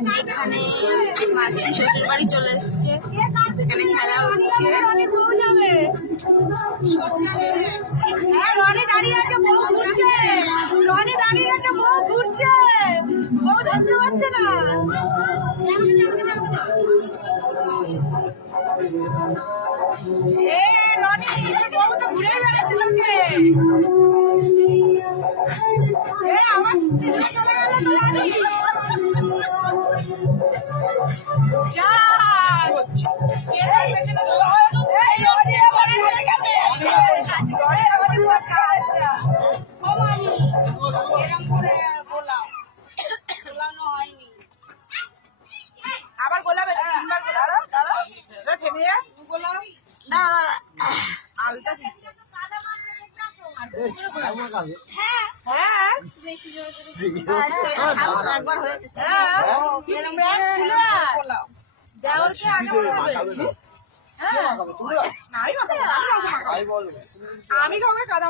এখানে মাসি শ্বশুর বাড়ি চলে এসছে, এখানে খেলা হচ্ছে। রনি দাঁড়িয়ে আছে, বউ ঘুরছে। রনি দাঁড়িয়ে আছে, বউ ঘুরছে। বউ ধরতে পারছে না। রনি বউ তো ঘুরে বেড়াচ্ছে তোকে। আমার চলে গেল তো রনি। যা পেছনে আবার গোলাপে থেমে গোলাপ না আলটা দিচ্ছে। হ্যাঁ একবার হয়েছে দেওরকে আগে বলবে। আমি কাউকে কাদা